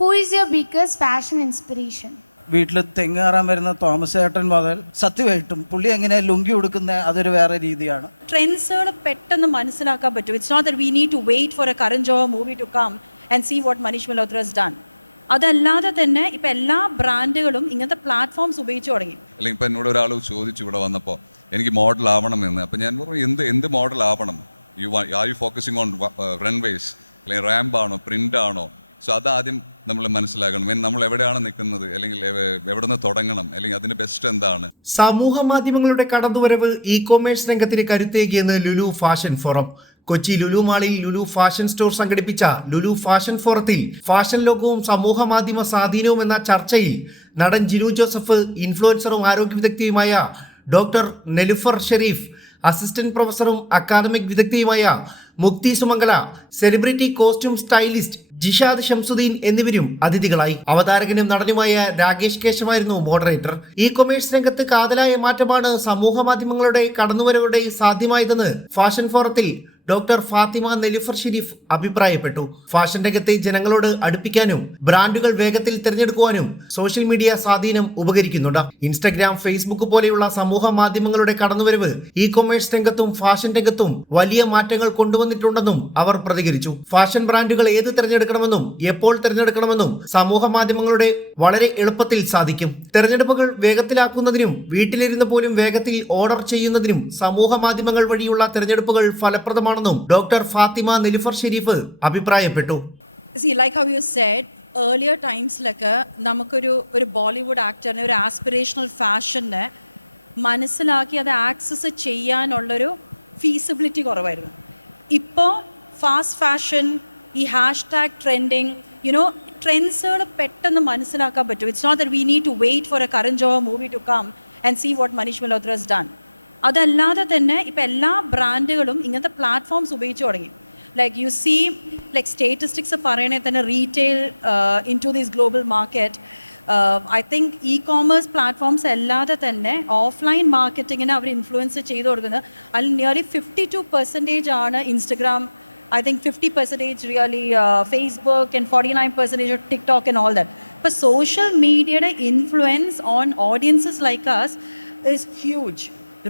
Who is your biggest fashion inspiration? വീട്ടിൽ തെങ്ങ് കയറാൻ വരുന്ന തോമസ് ഏട്ടൻ മുതൽ സത്യമായിട്ടും പുള്ളി എങ്ങനെ ലുങ്കി ഉടുക്കുന്ന അതൊരു വേറെ രീതിയാണ്. ട്രെൻഡ്സുകൾ പെട്ടെന്ന് മനസ്സിലാക്കാൻ പറ്റും. It's not that we need to wait for a Karan Jo movie to come and see what Manish Malhotra has done അതല്ലാതെ തന്നെ ഇപ്പം എല്ലാ ബ്രാൻഡുകളും ഇങ്ങനത്തെ പ്ലാറ്റ്ഫോംസ് ഉപയോഗിച്ച് തുടങ്ങി. അല്ലെങ്കിൽ ഇപ്പം എന്നോട് ഒരാൾ ചോദിച്ചു ഇവിടെ വന്നപ്പോൾ എനിക്ക് മോഡൽ ആവണം എന്ന്. അപ്പം ഞാൻ പറഞ്ഞു എന്ത് എന്ത് മോഡൽ ആവണം? You are you focusing on runways അല്ലെങ്കിൽ റാമ്പ് ആണോ പ്രിന്റ് ആണോ? സോ അതാദ്യം നമ്മൾ മനസ്സിലാക്കണം നമ്മൾ എവിടെയാണ് നിൽക്കുന്നത്? അല്ലെങ്കിൽ എവ- എവിടെ നിന്ന് തുടങ്ങണം? അല്ലെങ്കിൽ അതിന് ബെസ്റ്റ് എന്താണ്? സമൂഹ മാധ്യമങ്ങളുടെ കടന്നുവരവ് ഇ കോമേഴ്സ് രംഗത്തിന് കരുത്തേകിയെന്ന് ലുലു ഫാഷൻ ഫോറം. കൊച്ചി ലുലു മാളിൽ ലുലു ഫാഷൻ സ്റ്റോർ സംഘടിപ്പിച്ച ലുലു ഫാഷൻ ഫോറത്തിൽ ഫാഷൻ ലോകവും സമൂഹ മാധ്യമ സ്വാധീനവും എന്ന ചർച്ചയിൽ നടൻ ജിനു ജോസഫ് ഇൻഫ്ലുവൻസറും ആരോഗ്യ വിദഗ്ധയുമായ ഡോക്ടർ നെലുഫർ ഷെരീഫ് അസിസ്റ്റന്റ് പ്രൊഫസറും academic വിദഗ്ധയുമായ Mukti Sumangala celebrity costume stylist Jishad Shamsuddin എന്നിവരും അതിഥികളായി. അവതാരകനും നടനുമായ രാകേഷ് കേശവായിരുന്നു മോഡറേറ്റർ ഇ കൊമേഴ്സ് രംഗത്ത് കാതലായ മാറ്റമാണ് സമൂഹ മാധ്യമങ്ങളുടെ കടന്നുവരവോടെ സാധ്യമായതെന്ന് ഫാഷൻ ഫോറത്തിൽ ഡോക്ടർ ഫാത്തിമ നെലിഫർ ഷെരീഫ് അഭിപ്രായപ്പെട്ടു. ഫാഷൻ രംഗത്തെ ജനങ്ങളോട് അടുപ്പിക്കാനും ബ്രാൻഡുകൾ വേഗത്തിൽ തിരഞ്ഞെടുക്കുവാനും സോഷ്യൽ മീഡിയ സ്വാധീനം ഉപകരിക്കുന്നുണ്ട്. ഇൻസ്റ്റഗ്രാം ഫേസ്ബുക്ക് പോലെയുള്ള സമൂഹ മാധ്യമങ്ങളുടെ കടന്നുവരവ് ഇ കൊമേഴ്സ് രംഗത്തും ഫാഷൻ രംഗത്തും വലിയ മാറ്റങ്ങൾ കൊണ്ടുവന്നിട്ടുണ്ടെന്നും അവർ പ്രതികരിച്ചു. ഫാഷൻ ബ്രാൻഡുകൾ ഏത് തിരഞ്ഞെടുക്കണമെന്നും എപ്പോൾ തിരഞ്ഞെടുക്കണമെന്നും സമൂഹ മാധ്യമങ്ങളുടെ വളരെ എളുപ്പത്തിൽ സാധിക്കും. തിരഞ്ഞെടുപ്പുകൾ വേഗത്തിലാക്കുന്നതിനും വീട്ടിലിരുന്ന് പോലും വേഗത്തിൽ ഓർഡർ ചെയ്യുന്നതിനും സമൂഹ മാധ്യമങ്ങൾ വഴിയുള്ള തിരഞ്ഞെടുപ്പുകൾ ഫലപ്രദമാണെന്നും ഡോക്ടർ ഫാത്തിമ നിലിഫർ ഷെരീഫ് അഭിപ്രായപ്പെട്ടു. ഏർലിയർ ടൈംസിലൊക്കെ നമുക്കൊരു ഒരു ബോളിവുഡ് ആക്ടറിനെ ഒരു ആസ്പിറേഷണൽ ഫാഷനെ മനസ്സിലാക്കി അത് ആക്സസ് ചെയ്യാനുള്ളൊരു ഫീസിബിലിറ്റി കുറവായിരുന്നു. ഇപ്പോൾ ഫാസ്റ്റ് ഫാഷൻ ഈ hash tag trending you know ട്രെൻഡ്സുകൾ പെട്ടെന്ന് മനസ്സിലാക്കാൻ പറ്റും. It's not that we need to wait for a Karan Jo movie to come and see what Manish Malhotra done അതല്ലാതെ തന്നെ ഇപ്പം എല്ലാ ബ്രാൻഡുകളും ഇങ്ങനത്തെ പ്ലാറ്റ്ഫോംസ് ഉപയോഗിച്ച് തുടങ്ങി like you see like statistics പറയണേ തന്നെ retail in to these global market I think e commerce platforms അല്ലാതെ തന്നെ ഓഫ്ലൈൻ മാർക്കറ്റിങ്ങിനെ അവർ ഇൻഫ്ലുവൻസ് ചെയ്ത് കൊടുക്കുന്നത് അതിൽ നിയർലി ഫിഫ്റ്റി ടു പെർസെന്റേജ് ആണ് Instagram I think 50% really uh, Facebook and 49% of TikTok and all that. But social influence on influence on audiences like us is huge.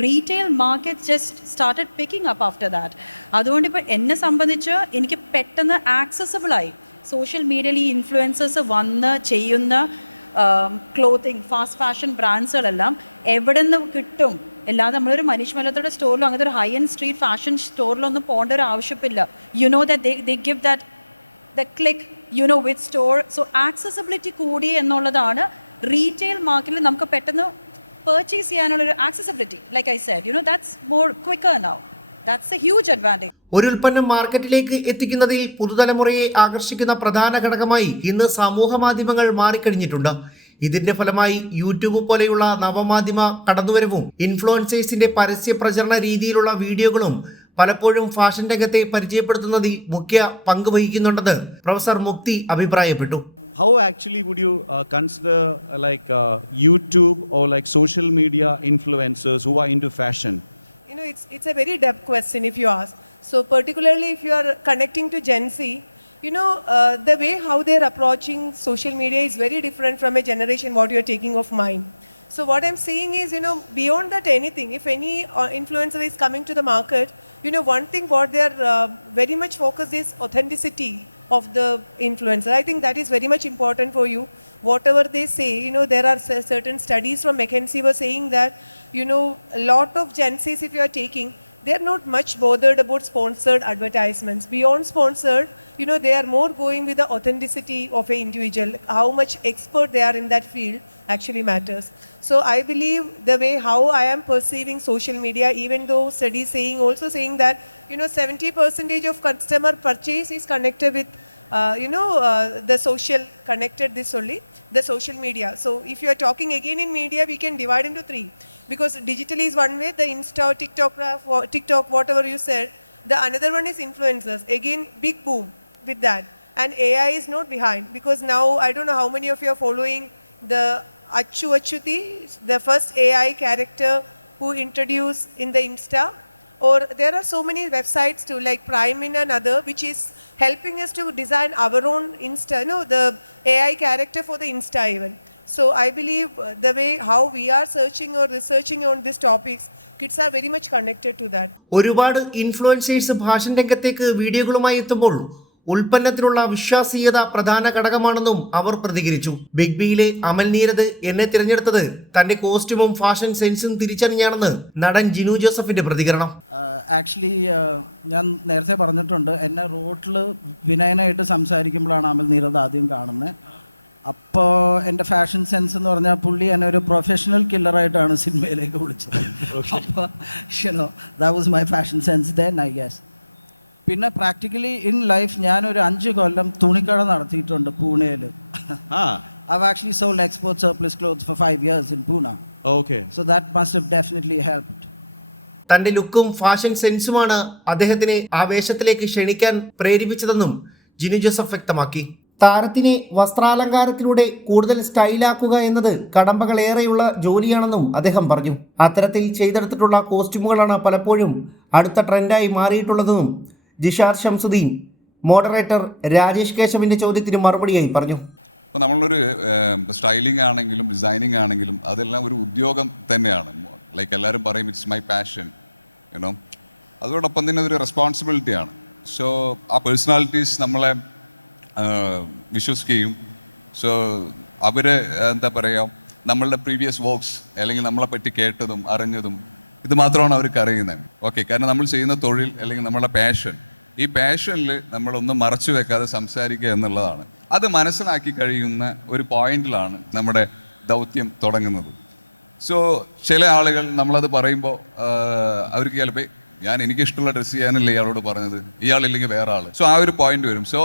Retail market just started picking up after that അതുകൊണ്ട് ഇപ്പോൾ എന്നെ സംബന്ധിച്ച് എനിക്ക് പെട്ടെന്ന് ആക്സസബിളായി social മീഡിയയിൽ ഈ influencers വന്ന് ചെയ്യുന്ന ക്ലോത്തിങ് ഫാസ്റ്റ് ഫാഷൻ ബ്രാൻഡ്സുകളെല്ലാം എവിടെ നിന്ന് കിട്ടും? അല്ലാതെ നമ്മളൊരു മനീഷ് മലത്തോടെ സ്റ്റോറിലോ അങ്ങനത്തെ ഒരു ഹൈ ആൻഡ് സ്ട്രീറ്റ് ഫാഷൻ സ്റ്റോറിലൊന്നും പോകേണ്ട ഒരു ആവശ്യമില്ല. You know that they give that the click you know with store so accessibility കൂടി എന്നുള്ളതാണ് റീറ്റെയിൽ മാർക്കറ്റിൽ നമുക്ക് പെട്ടെന്ന് പർച്ചേസ് ചെയ്യാനുള്ളൊരു accessibility like I said you know that's more quicker now that's a huge advantage ഒരു ഉൽപ്പന്നം മാർക്കറ്റിലേക്ക് എത്തിക്കുന്നതിൽ പുതുതലമുറയെ ആകർഷിക്കുന്ന പ്രധാന ഘടകമായി ഇന്ന് സമൂഹ മാധ്യമങ്ങൾ മാറിക്കഴിഞ്ഞിട്ടുണ്ട്. ഇതിന്റെ ഫലമായി യൂട്യൂബ് പോലെയുള്ള നവമാധ്യമ കടന്നുവരവും ഇൻഫ്ലുവൻസേഴ്സിന്റെ പരസ്യ പ്രചരണ രീതിയിലുള്ള വീഡിയോകളും പലപ്പോഴും ഫാഷൻ രംഗത്തെ പരിചയപ്പെടുത്തുന്നതിൽ മുഖ്യ പങ്ക് വഹിക്കുന്നുണ്ടെന്ന് പ്രൊഫസർ മുക്തി അഭിപ്രായപ്പെട്ടു. How actually would you uh, consider uh, like uh, YouTube or like social media influencers who are into fashion? You know, it's, it's a very depth question if you ask. So, particularly if you are connecting to Gen Z, you know, uh, the way how they're approaching social media is very different from a generation what you're taking of mine. So, what I'm saying is, you know, beyond that anything, if any uh, influencer is coming to the market, you know, one thing what they're uh, very much focused is authenticity of the influencer. I think that is very much important for you. Whatever they say, you know, there are certain studies from McKinsey were saying that, you know, a lot of Gen Zs, if you are taking, they're not much bothered about sponsored advertisements. Beyond sponsored, you know, they are more going with the authenticity of an individual. How much expert they are in that field actually matters. So I believe the way how I am perceiving social media, even though studies saying also saying that, you know, 70 percentage of customer purchase is connected with uh, you know, uh, the social connected this only, the social media. So if you are talking again in media, we can divide into three. Because digital is one way, the Insta, TikTok, uh, TikTok, whatever you said. The another one is influencers. Again, big boom with that. And AI is not behind because now I don't know how many of you are following the Achu Achuti, the first AI character who introduced in the Insta. Or there are so many websites too, like Prime in and other, which is helping us to design our own Insta, you know, the AI character for the Insta even. So I believe uh, the way how we are searching or researching on these topics, kids are very much connected to that. ഒരുപാട് influencers fashion രംഗത്തേക്ക് വീഡിയോകളുമായി എത്തുമ്പോൾ ഉൽപ്പന്നത്തിനുള്ള വിശ്വാസീയത പ്രധാന ഘടകമാണെന്നും അവർ പ്രതികരിച്ചു. Big ബിയിലെ അമൽ നീരദ് എന്നെ തിരഞ്ഞെടുത്തത് തന്റെ കോസ്റ്റ്യൂമും ഫാഷൻ സെൻസും തിരിച്ചറിഞ്ഞാണെന്ന് നടൻ ജിനു ജോസഫിന്റെ പ്രതികരണം. ആക്ച്വലി ഞാൻ നേരത്തെ പറഞ്ഞിട്ടുണ്ട് എന്നെ റോട്ടിൽ വിനയനായിട്ട് സംസാരിക്കുമ്പോഴാണ് അമൽ നീരത് ആദ്യം കാണുന്നത്. അപ്പോൾ എന്റെ ഫാഷൻ സെൻസ് എന്ന് പറഞ്ഞാൽ പുള്ളി എന്നെ ഒരു പ്രൊഫഷണൽ കില്ലറായിട്ടാണ് സിനിമയിലേക്ക് വിളിച്ചത്. അപ്പോൾ you know that was my fashion sense then I guess പിന്നെ പ്രാക്ടിക്കലി ഇൻ ലൈഫ് ഞാനൊരു അഞ്ച് കൊല്ലം തുണിക്കട നടത്തിയിട്ടുണ്ട് പൂനെയിൽ I've actually sold export surplus clothes for five years in Pune. okay. So that must have definitely helped. തന്റെ ലുക്കും fashion സെൻസുമാണ് അദ്ദേഹത്തിനെ ആ വേഷത്തിലേക്ക് ക്ഷണിക്കാൻ പ്രേരിപ്പിച്ചതെന്നും ജിനു ജോസഫ് വ്യക്തമാക്കി താരത്തിനെ വസ്ത്രാലങ്കാരത്തിലൂടെ കൂടുതൽ സ്റ്റൈലാക്കുക എന്നത് കടമ്പകളേറെയുള്ള ജോലിയാണെന്നും അദ്ദേഹം പറഞ്ഞു അത്തരത്തിൽ ചെയ്തെടുത്തിട്ടുള്ള കോസ്റ്റ്യൂമുകളാണ് പലപ്പോഴും അടുത്ത ട്രെൻഡായി മാറിയിട്ടുള്ളതെന്നും ജിഷാർ ഷംസുദ്ദീൻ മോഡറേറ്റർ രാജേഷ് കേശവിന്റെ ചോദ്യത്തിന് മറുപടിയായി പറഞ്ഞു. അപ്പോൾ നമ്മളൊരു സ്റ്റൈലിംഗ് ആണെങ്കിലും ഡിസൈനിങ് ആണെങ്കിലും അതെല്ലാം ഒരു ഉദ്യോഗം തന്നെയാണ്. ലൈക്ക് എല്ലാവരും പറയും ഇറ്റ്സ് മൈ പാഷൻ യുനോ അതോടൊപ്പം തന്നെ അതൊരു റെസ്പോൺസിബിലിറ്റിയാണ് സോ ആ പേഴ്സണാലിറ്റീസ് നമ്മളെ വിശ്വസിക്കുകയും സോ അവർ എന്താ പറയുക നമ്മളുടെ പ്രീവിയസ് വർക്ക്സ് അല്ലെങ്കിൽ നമ്മളെ പറ്റി കേട്ടതും അറിഞ്ഞതും ഇത് മാത്രമാണ് അവർക്ക് അറിയുന്നത്. ഓക്കെ കാരണം നമ്മൾ ചെയ്യുന്ന തൊഴിൽ അല്ലെങ്കിൽ നമ്മളുടെ പാഷൻ ഈ പാഷനിൽ നമ്മളൊന്നും മറച്ചു വെക്കാതെ സംസാരിക്കുക എന്നുള്ളതാണ്. അത് മനസ്സിലാക്കി കഴിയുന്ന ഒരു പോയിന്റിലാണ് നമ്മുടെ ദൗത്യം തുടങ്ങുന്നത്. സോ ചില ആളുകൾ നമ്മളത് പറയുമ്പോൾ അവർക്ക് ചിലപ്പോൾ ഞാൻ എനിക്കിഷ്ടമുള്ള ഡ്രസ്സ് ചെയ്യാനല്ലേ ഇയാളോട് പറഞ്ഞത്? ഇയാളില്ലെങ്കിൽ വേറെ ആൾ സോ ആ ഒരു പോയിന്റ് വരും. സോ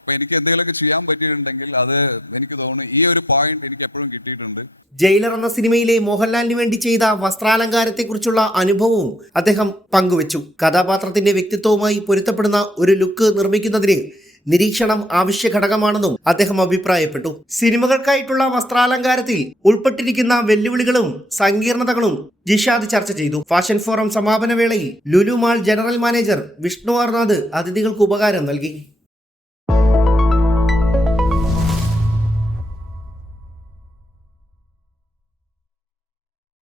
ഇപ്പോൾ എനിക്ക് എന്തെങ്കിലുമൊക്കെ ചെയ്യാൻ പറ്റിയിട്ടുണ്ടെങ്കിൽ അത് എനിക്ക് തോന്നുന്നു ഈ ഒരു പോയിന്റ് എനിക്ക് എപ്പോഴും കിട്ടിയിട്ടുണ്ട്. ജയിലർ എന്ന സിനിമയിലെ മോഹൻലാലിന് വേണ്ടി ചെയ്ത വസ്ത്രാലങ്കാരത്തെക്കുറിച്ചുള്ള അനുഭവവും അദ്ദേഹം പങ്കുവച്ചു. കഥാപാത്രത്തിന്റെ വ്യക്തിത്വവുമായി പൊരുത്തപ്പെടുന്ന ഒരു ലുക്ക് നിർമ്മിക്കുന്നതിന് നിരീക്ഷണം ആവശ്യ ഘടകമാണെന്നും അദ്ദേഹം അഭിപ്രായപ്പെട്ടു. സിനിമകൾക്കായിട്ടുള്ള വസ്ത്രാലങ്കാരത്തിൽ ഉൾപ്പെട്ടിരിക്കുന്ന വെല്ലുവിളികളും സങ്കീർണതകളും ജിഷാദ് ചർച്ച ചെയ്തു. ഫാഷൻ ഫോറം സമാപന വേളയിൽ Lulu mall general manager Vishnu Arnath അതിഥികൾക്ക് ഉപകാരം നൽകി.